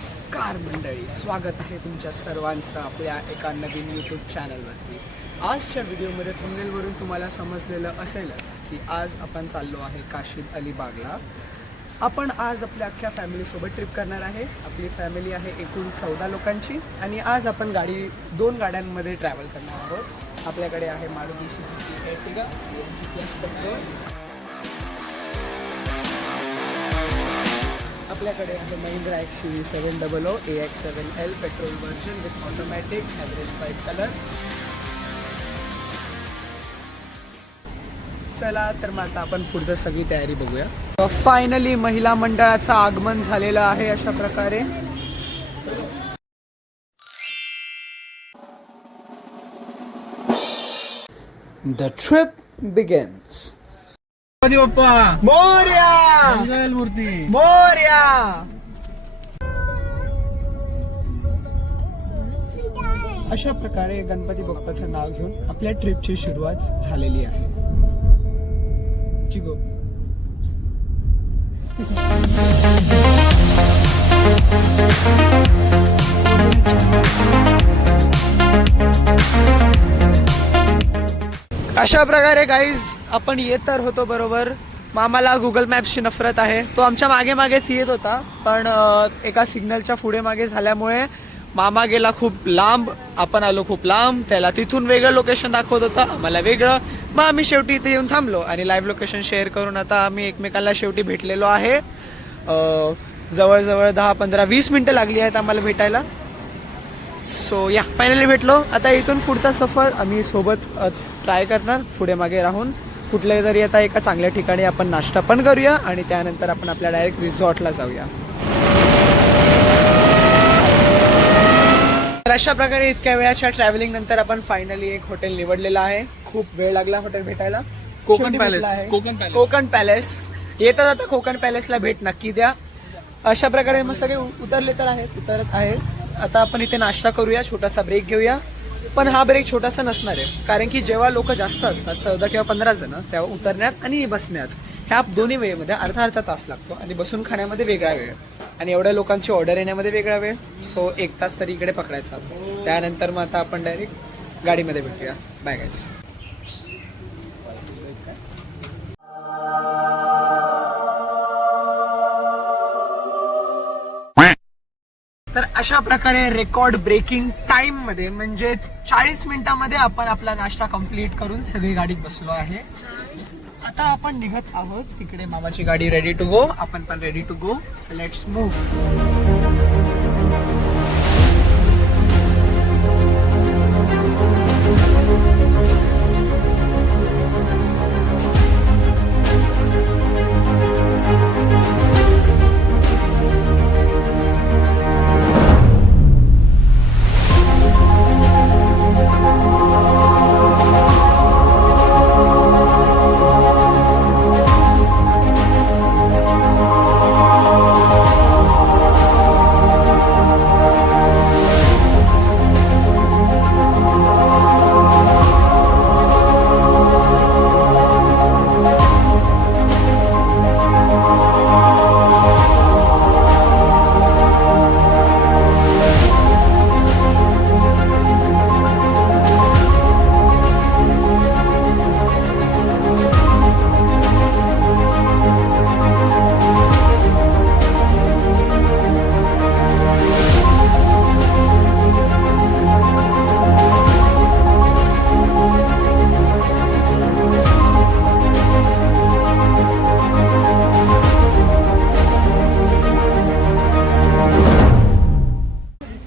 नमस्कार मंडळी, स्वागत आहे तुमच्या सर्वांचं आपल्या एका नवीन यूट्यूब चॅनलवरती. आजच्या व्हिडिओमध्ये थंबनेलवरून तुम्हाला समजलेलं असेलच की आज आपण चाललो आहे काशीद अलिबागला. आपण आज आपल्या अख्ख्या फॅमिलीसोबत ट्रिप करणार आहे. आपली फॅमिली आहे एकूण 14 लोकांची आणि आज आपण दोन गाड्यांमध्ये ट्रॅव्हल करणार आहोत. आपल्याकडे आहे Maruti Suzuki Ertiga CNG plus petrol, आपल्याकडे आहे Mahindra XUV 700 AX7L petrol version with automatic average white colour. चला तर मग आता आपण पुढचं सगळी तयारी बघूया. फायनली महिला मंडळाचं आगमन झालेलं आहे. अशा प्रकारे the trip begins. Ganpati Bappa Morya Mangalmurti. Morya. अशा प्रकारे गणपती बाप्पाचं नाव घेऊन आपल्या ट्रिपची सुरुवात झालेली आहे. चिगो अशा प्रकारे गाईज आपण येत तर होतो बरोबर. मामाला गुगल मॅप्सची नफरत आहे. तो आमच्या मागे मागेच येत होता, पण एका सिग्नलच्या पुढे मागे झाल्यामुळे मामा गेला खूप लांब, आपण आलो खूप लांब. त्याला तिथून वेगळं लोकेशन दाखवत होतं, आम्हाला वेगळं. मग आम्ही शेवटी इथे येऊन थांबलो आणि लाईव्ह लोकेशन शेअर करून आता आम्ही एकमेकांना शेवटी भेटलेलो आहे. जवळजवळ 10, 15, 20 मिनटं लागली आहेत आम्हाला भेटायला. सो या फायनली भेटलो. आता इथून पुढचा सफर आम्ही सोबतच ट्राय करणार, पुढे मागे राहून कुठल्याही तरी आता एका चांगल्या ठिकाणी आपण नाश्ता पण करूया आणि त्यानंतर आपण आपल्या डायरेक्ट रिसॉर्टला जाऊया. तर अशा प्रकारे इतक्या वेळाच्या ट्रॅव्हलिंग नंतर आपण फायनली एक हॉटेल निवडलेलं आहे. खूप वेळ लागला हॉटेल भेटायला. कोकण पॅलेस. कोकण पॅलेस. येता जाता कोकण पॅलेसला भेट नक्की द्या. अशा प्रकारे मग सगळे उतरले तर आहेत, उतरत आहेत. आता आपण इथे नाश्ता करूया, छोटासा ब्रेक घेऊया. पण हा ब्रेक छोटासा नसणार आहे, कारण की जेव्हा लोक जास्त असतात 14 किंवा 15 जण, तेव्हा उतरण्यात आणि बसण्यात ह्या दोन्ही वेळेमध्ये अर्धा तास लागतो आणि बसून खाण्यामध्ये वेगळा वेळ आणि एवढ्या लोकांची ऑर्डर येण्यामध्ये वेगळा वेळ. सो 1 तास तरी इकडे पकडायचा. त्यानंतर मग आता आपण डायरेक्ट गाडीमध्ये भेटूया. Bye guys. तर अशा प्रकारे रेकॉर्ड ब्रेकिंग टाइम मध्ये म्हणजेच 40 मिनिटांमध्ये आपण आपला नाश्ता कंप्लीट करून सगळी गाडीत बसलो आहे. आता आपण निघत आहोत. तिकडे मामाची गाडी रेडी टू गो, आपण पण ready to go. So let's move.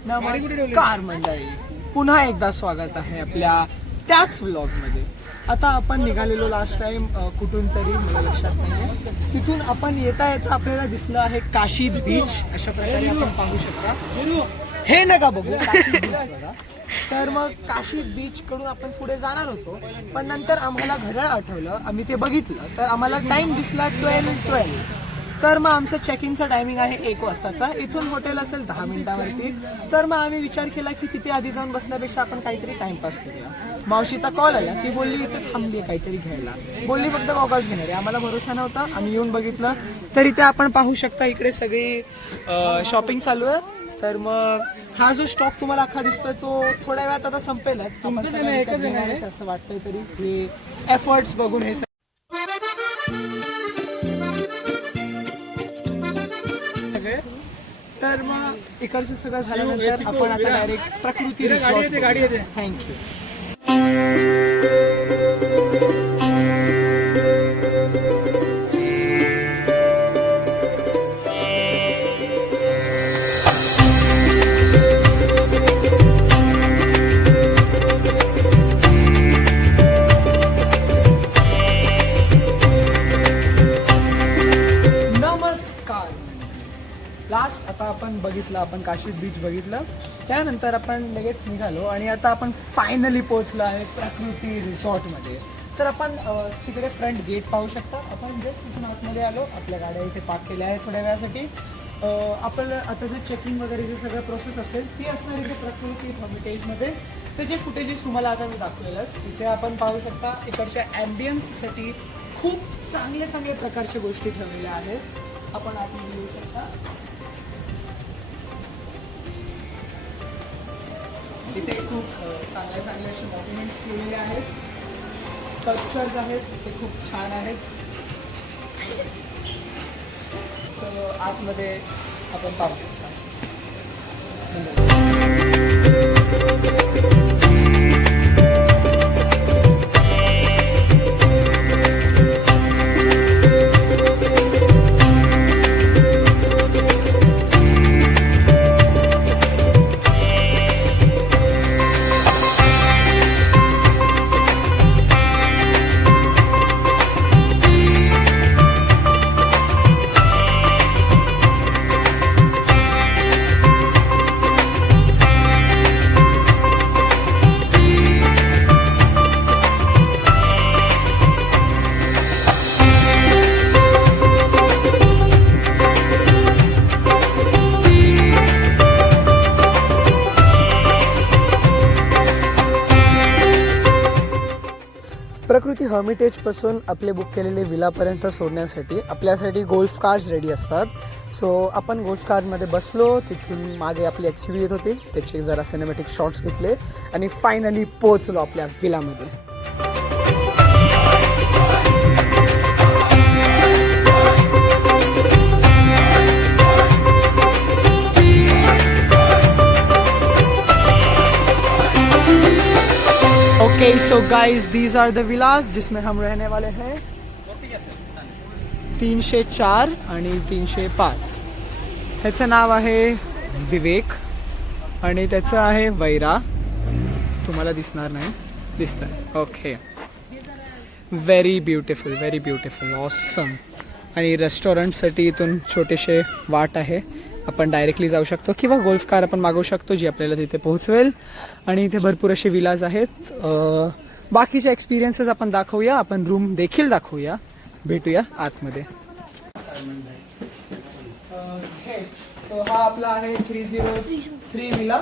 नमस्कार मंडळी, पुन्हा एकदा स्वागत आहे आपल्या त्याच व्लॉग मध्ये. आता आपण निघालेलो लास्ट टाइम कुठून तरी, मला लक्षात नाही. तिथून आपण येता येता आपल्याला दिसलं आहे काशीद बीच. अशा प्रकारे आपण पाहू शकता. हे नका बघू, काशीद बीच बघा. तर मग काशीद बीच कडून आपण पुढे जाणार होतो, पण नंतर आम्हाला घड्याळ आठवलं. आम्ही ते बघितलं तर आम्हाला टाइम दिसला 12:12. तर मग आमचं चेक इनचा टायमिंग आहे 1 वाजताचा. इथून हॉटेल असेल 10 मिनिटावरती. तर मग आम्ही विचार केला की तिथे आधी जाऊन बसण्यापेक्षा आपण काहीतरी टाइमपास करूया. मावशीचा कॉल आला, ती बोलली इथे थांबली काहीतरी घ्यायला. बोलली फक्त गॉगल्स घेणार आहे. आम्हाला भरोसा नव्हता, आम्ही येऊन बघितलं तर इथे आपण पाहू शकता इकडे सगळी शॉपिंग चालू आहे. तर मग हा जो स्टॉक तुम्हाला अख्खा दिसतोय तो थोड्या वेळात आता संपेलच. आपण तुमचंच आहे ना, सगळं एकच विकत आहे ना घेणार हे? आहेत असं वाटतंय तरी हे एफर्ट्स बघून हे सगळे. तर मग इकडचं सगळं झाल्यानंतर आपण आता डायरेक्ट प्रकृती गाडी येते. थँक्यू. नमस्कार. लास्ट आता आपण बघितलं, आपण काशीद बीच बघितलं, त्यानंतर आपण लगेच निघालो आणि आता आपण फायनली पोहोचलो आहे प्रकृती रिसॉर्टमध्ये. तर आपण तिकडे फ्रंट गेट पाहू शकता. आपण जस्ट तिथून आतमध्ये आलो, आपल्या गाड्या इथे पार्क केल्या आहेत थोड्या वेळासाठी. आपलं आता जे चेकिंग वगैरे जे सगळं प्रोसेस असेल ती असणार इथे प्रकृती हॉमिटेजमध्ये. ते जे फुटेजेस तुम्हाला आता मी दाखवेलच, इथे आपण पाहू शकता इकडच्या ॲम्बियन्ससाठी खूप चांगल्या चांगल्या प्रकारच्या गोष्टी ठेवलेल्या आहेत. आपण आतमध्ये येऊ शकता. इथे खूप चांगल्या चांगल्या असे मॉन्युमेंट्स ठेवलेले आहेत, स्कल्पचर्स आहेत, ते खूप छान आहेत. तर आतमध्ये आपण पाहू शकता. प्रकृती हर्मिटेजपासून आपले बुक केलेले विलापर्यंत सोडण्यासाठी आपल्यासाठी गोल्फ कार्स रेडी असतात. सो आपण गोल्फ कारमध्ये बसलो, तिथून मागे आपली XUV येत होती, त्याचे जरा सिनेमॅटिक शॉट्स घेतले आणि फायनली पोहोचलो आपल्या विलामध्ये. Okay so guys these are the villas जिसमें हम रहने वाले हैं. 304 आणि 305. ह्याचं नाव आहे विवेक आणि त्याचं आहे वैरा. तुम्हाला दिसणार नाही, दिसतं. Okay, very beautiful awesome. आणि रेस्टॉरंटसाठी इथून छोटेसे वाट आहे, आपण डायरेक्टली जाऊ शकतो किंवा गोल्फ कार आपण मागवू शकतो जी आपल्याला तिथे पोहोचवेल. आणि इथे भरपूर असे विलाज आहेत. बाकीचे एक्सपिरियन्सेस आपण दाखवूया, आपण रूम देखील दाखवूया, भेटूया आतमध्ये. सो हा आपला आहे 303 विला,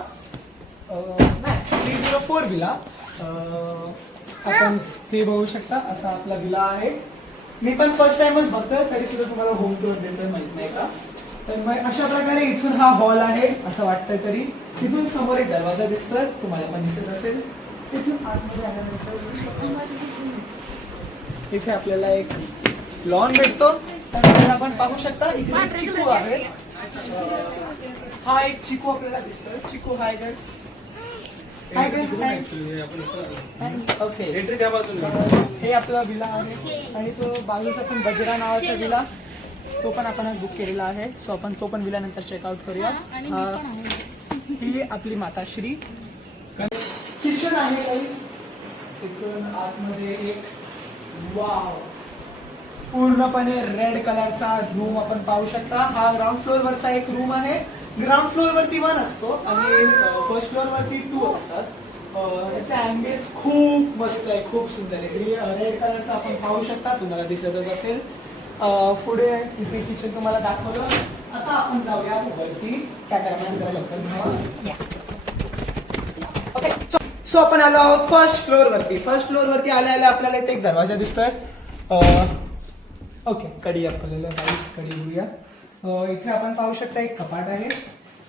304 विला. आपण हे बघू शकता, असा आपला विला आहे. मी पण फर्स्ट टाइमच बघतोय, तरी सुद्धा तुम्हाला होम टूर देतोय, माहित नाही का. तर मग अशा प्रकारे इथून हा हॉल आहे असं वाटतंय तरी. तिथून समोर एक दरवाजा दिसतोय, तुम्हाला पण दिसत असेल. इथून आतमध्ये आल्यानंतर इथे आपल्याला एक लॉन भेटतो. त्यानंतर आपण पाहू शकता इकडे एक चिकू आहे. हा एक चिकू आपल्याला दिसतोय. चिकू हाय गर, ओके. हे आपला विला आहे आणि तो बाजूचा पण गजरा नावाचा विला, तो पण आपण बुक केलेला आहे. सो आपण तो पण विला नंतर चेकआउट करूया. ही आपली माताश्री. किचन आहे गाईस. तिथून आतमध्ये एक वाव पूर्णपणे रेड कलरचा रूम आपण पाहू शकता. हा ग्राउंड फ्लोअर वरचा एक रूम आहे. ग्राउंड फ्लोअर वरती 1 असतो आणि फर्स्ट फ्लोअर वरती 2 असतात. याचा ॲम्बियन्स खूप मस्त आहे, खूप सुंदर आहे. रेड कलरचा आपण पाहू शकता, तुम्हाला दिसतच असेल. पुढे इथे किचन तुम्हाला दाखवलं. आता आपण जाऊया वरती. कॅमेरामॅन जरा लवकर. ओके, सो आपण आलो आहोत फर्स्ट फ्लोअर वरती. फर्स्ट फ्लोअर वरती आल्या आपल्याला इथे एक दरवाजा दिसतोय. ओके, कडी आपल्याला कडी घेऊया. इथे आपण पाहू शकता एक कपाट आहे.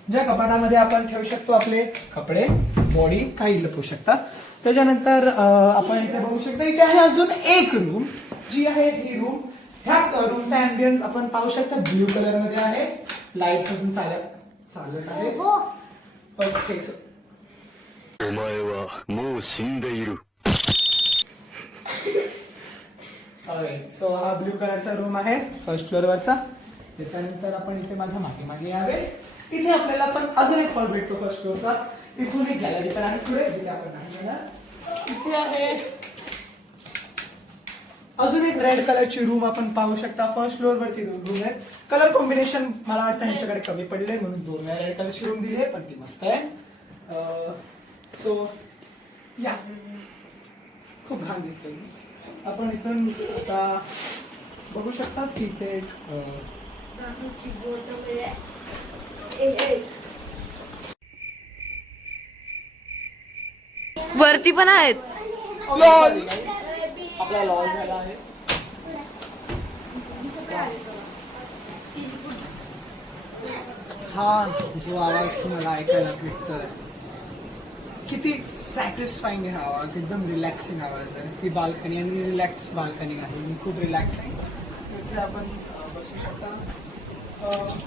ज्या कपाटामध्ये आपण ठेवू शकतो आपले कपडे, बॉडी काही लपवू शकता. त्याच्यानंतर आपण इथे बघू शकता इथे आहे अजून एक रूम, जी आहे ही रूम. ह्या रूमचा अँबियन्स आपण पाहू शकता ब्ल्यू कलर मध्ये आहे. लाईट्स अजून चालत आहे. ओके, सो हा ब्ल्यू कलरचा रूम आहे फर्स्ट फ्लोअर वरचा. त्याच्यानंतर आपण इथे माझ्या मागे यावे. इथे आपल्याला पण अजून एक हॉल भेटतो फर्स्ट फ्लोअरचा. इथून एक गॅलरी पण आहे पुढे, जिथे आपण नाही येणार. इथे आहे अजून एक रेड कलरची रूम आपण पाहू शकता. फर्स्ट फ्लोअर वरती 2 रूम आहेत. कलर कॉम्बिनेशन मला वाटतं ह्यांच्याकडे कमी पडले म्हणून 2 वेळा रेड कलरची रूम दिली आहे, पण ती मस्त आहे. सो या खूप घाण दिसतोय. आपण इथून आता बघू शकता की इथे वरती पण आहेत. आपला लॉल झाला आहे. हा जो आवाज तुम्हाला ऐकायला भेटतोय किती सॅटिस्फाईंग आहे. हा आवाज एकदम रिलॅक्सिंग आवाज आहे. ती बाल्कनी आणि रिलॅक्स बाल्कनी आहे. मी खूप रिलॅक्स आहे. तिथे आपण बसू शकता.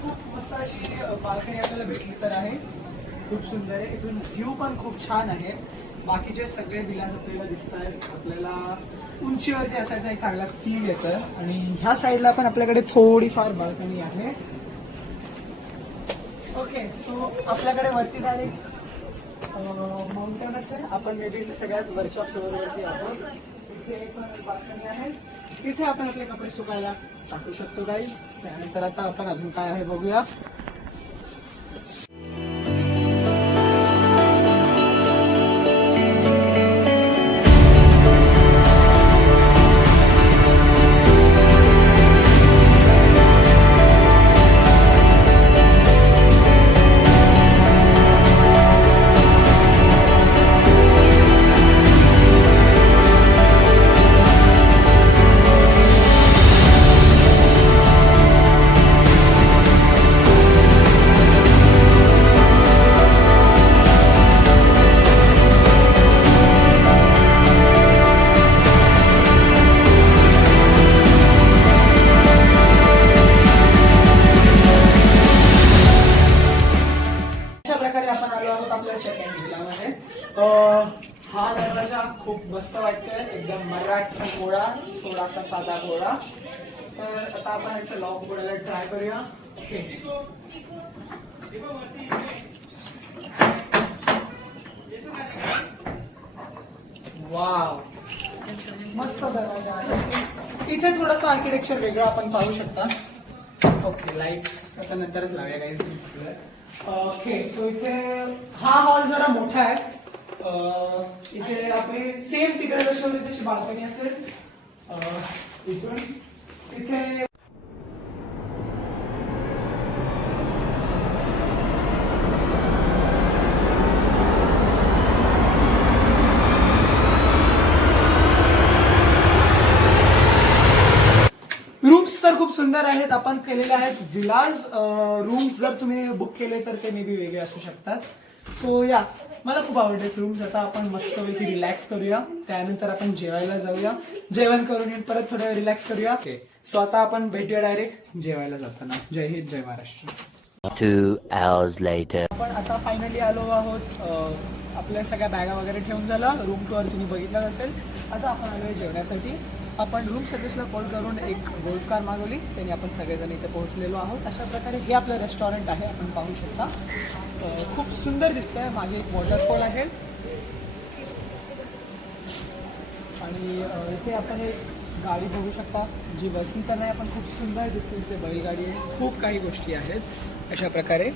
खूप मस्त अशी बाल्कनी आपल्याला भेटली तर आहे. खूप सुंदर आहे. इथून व्ह्यू पण खूप छान आहे. बाकीचे सगळे विलास आपल्याला दिसत आहेत. आपल्याला उंचीवरती असायचा एक चांगला फील येतं. आणि ह्या साईडला पण आपल्याकडे थोडीफार बाल्कनी आहे. ओके, सो आपल्याकडे वरती डायरेक्ट माउंटेनच आहे. आपण मे बी सगळ्यात वरच्या फ्लोअरवरती आहोत. इथे एक बाल्कनी आहे. इथे आपण आपले कपडे सुकायला टाकू शकतो गाईज. त्यानंतर आता आपण अजून काय आहे बघूया. हा दरवाजा खूप मस्त वाटतोय. एकदम मराठी घोडा, थोडासा साधा घोडा. तर आता आपण इथे लॉक घोड्याला ट्राय करूया. वाव, मस्त दरवाजा आहे. इथे थोडंसं आर्किटेक्चर वेगळं आपण पाहू शकता. ओके, लाईट्स आता नंतरच लावूया गाईज. ओके, सो इथे हा हॉल जरा मोठा आहे. इथे आपली सेम तिकडे जशी होती तशी बाल्कनी असेल. इथून इथे रूम्स तर खूप सुंदर आहेत. आपण केलेले आहेत विलाज रूम्स. जर तुम्ही बुक केले तर ते मे बी वेगळे असू शकतात. सो या, मला खूप आवडले रूम्स. आता आपण मस्तपैकी रिलॅक्स करूया. त्यानंतर आपण जेवायला जाऊया. जेवण करून येऊन परत थोडं रिलॅक्स करूया. सो आता आपण भेटूया डायरेक्ट जेवायला जाताना. जय हिंद, जय महाराष्ट्र. 2 hours later. आपण आता फायनली आलो आहोत. आपल्या सगळ्या बॅगा वगैरे ठेवून झालं. रूम टूर तुम्ही बघितलाच असेल. आता आपण आलोय जेवण्यासाठी. आपण रूम सर्व्हिसला कॉल करून एक गोल्फ कार मागवली. त्यांनी आपण सगळेजण इथे पोहोचलेलो आहोत. अशा प्रकारे हे आपलं रेस्टॉरंट आहे. आपण पाहू शकता. खूप सुंदर दिसतंय. मागे एक वॉटरफॉल आहे. आणि इथे आपण एक गाडी बघू शकता जी वर्किंग तर नाही, आपण खूप सुंदर दिसते. इथे बैलगाडी आहे. खूप काही गोष्टी आहेत अशा प्रकारे.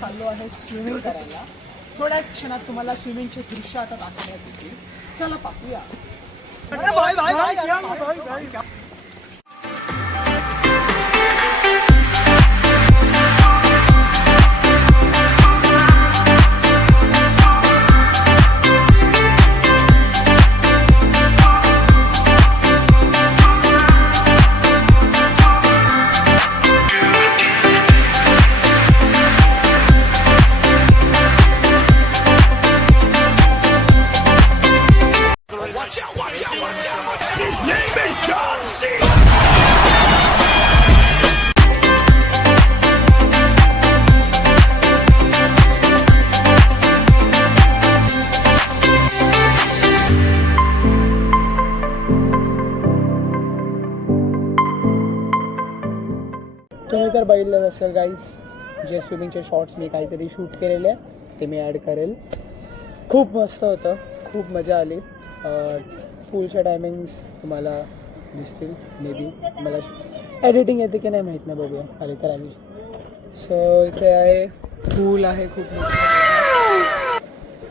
चाललो आहे स्विमिंग करायला. थोड्याच क्षणात तुम्हाला स्विमिंगचे दृश्य आता दाखवण्यात येतील. चला पाहूया. तुम्ही तर बघितलं असेल गाईज, जे स्विमिंगचे शॉर्ट्स मी काहीतरी शूट केलेले ते मी ॲड करेल. खूप मस्त होतं, खूप मजा आली. पूलच्या टायमिंग्स तुम्हाला दिसतील मे बी. मला एडिटिंग येते की नाही माहीत नाही, बघूया आले तर आली. सो इथे आहे पूल आहे खूप मस्त,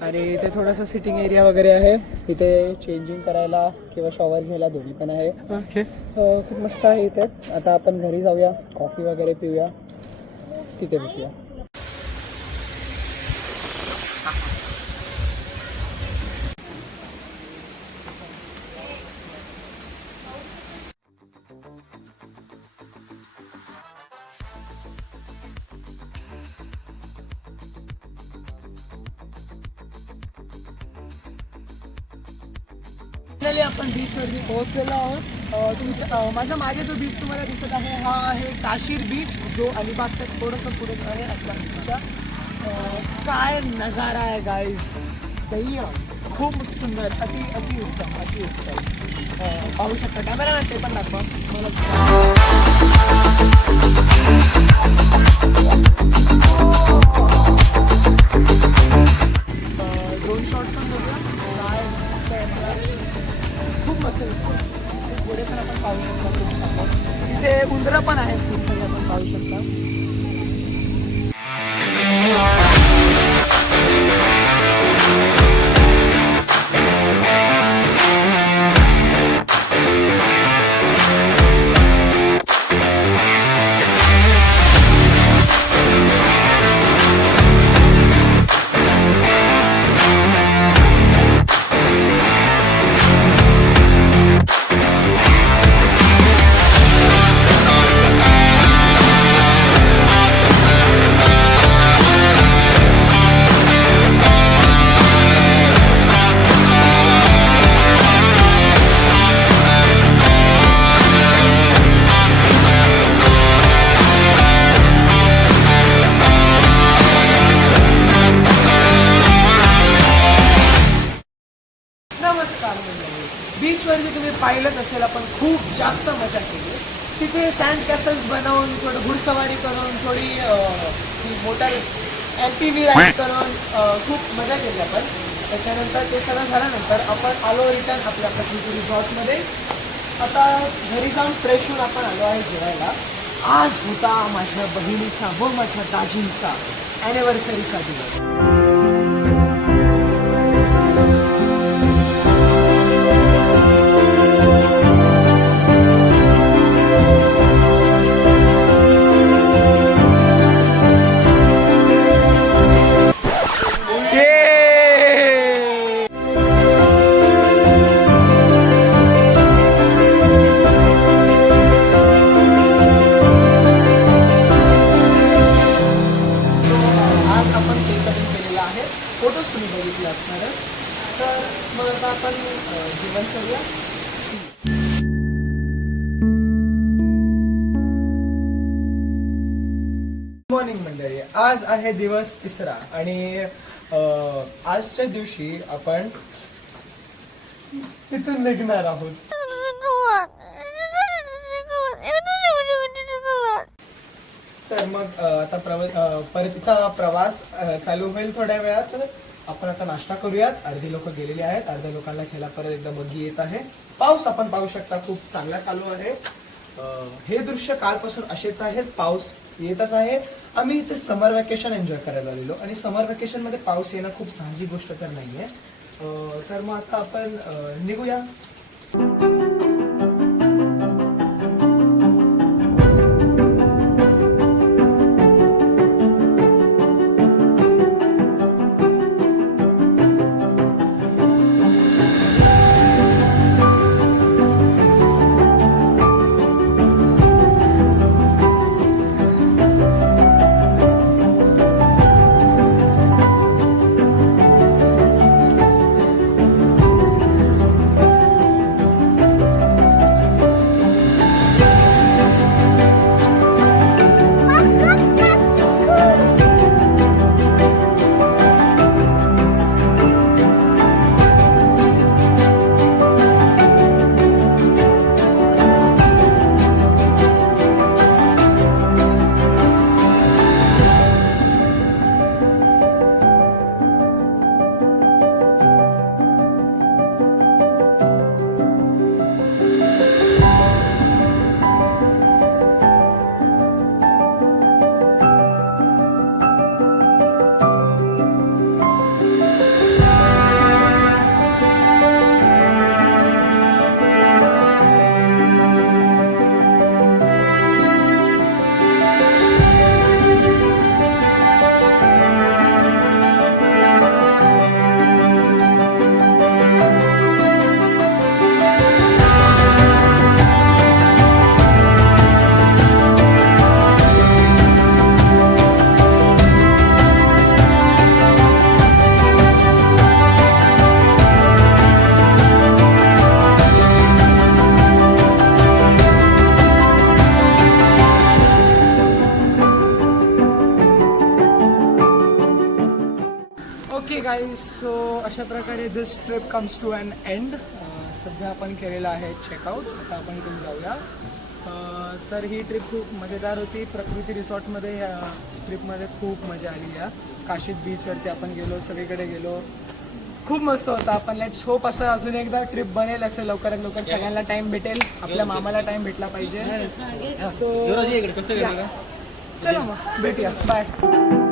आणि इथे थोडंसं सिटिंग एरिया वगैरे आहे. इथे चेंजिंग करायला किंवा शॉवर घ्यायला दोन्ही पण आहे. ओके. खूप मस्त आहे इथे. आता आपण घरी जाऊया, कॉफी वगैरे पिऊया, तिथे बसूया. फायनली आपण बीचवरती पोहोचलेलो आहोत. माझ्या मागे जो बीच तुम्हाला दिसत आहे हा आहे काशीर बीच, जो अलिबागच्या थोडंसं पुढेच आहे आपल्या बीचच्या. काय नजारा आहे गाईज, दह्य खूप सुंदर, अति उत्तम, अति उत्तम. पाहू शकता कॅमेरामॅन, ते पण दाखवा मला. ड्रोन शॉट पण बघूया, काय खूप मस्त दिसतं. पुढे पण आपण पाहू शकता, तिथे उंदरं पण आहेत खूप सारे, आपण पाहू शकता. बीचवर जे तुम्ही पाहिलंच असेल, आपण खूप जास्त मजा केली. तिथे सँड कॅसल्स बनवून, थोडं घुडसवारी करून, थोडी मोटर MTV राईड करून खूप मजा केली आपण. त्याच्यानंतर ते सगळं झाल्यानंतर आपण आलो रिटर्न आपल्या पृथ्वी रिसॉर्टमध्ये. आता घरी जाऊन फ्रेश होऊन आपण आलो आहे जेवायला. आज होता माझ्या बहिणीचा व माझ्या दाजींचा ॲनिव्हर्सरीचा दिवस. फोटोज तुम्ही बघितले असणारच. तर मग आता आपण जेवण करूया. मॉर्निंग मंडळी, आज आहे दिवस तिसरा आणि आजच्या दिवशी आपण तिथून निघणार आहोत. तर मग आता परतीचा प्रवास चालू होईल थोड्या वेळात. आपण आता नाश्ता करूयात. अर्धी लोक गेलेली आहेत, अर्ध्या लोकांना घ्यायला परत एकदा बग्गी येत आहे. पाऊस आपण पाहू शकता खूप चांगला चालू आहे. हे दृश्य कालपासून असेच आहेत, पाऊस येतच आहे. आम्ही इथे समर वॅकेशन एन्जॉय करायला आलेलो आणि समर वॅकेशन मध्ये पाऊस येणं खूप साहजिक गोष्ट तर नाहीये. तर मग आता आपण निघूया. ओके गाईज, सो अशा प्रकारे this trip comes to an end. सध्या आपण केलेलं आहे चेकआउट. आता आपण इथून जाऊया. सर ही ट्रिप खूप मजेदार होती. प्रकृती रिसॉर्टमध्ये या ट्रिपमध्ये खूप मजा आली. या काशीद बीचवरती आपण गेलो, सगळीकडे गेलो, खूप मस्त होता. आपण लेट्स होप असं अजून एकदा ट्रिप बनेल, असं लवकरात लवकर सगळ्यांना टाइम भेटेल. आपल्या मामाला टाइम भेटला पाहिजे. सो चला मग भेटूया. बाय.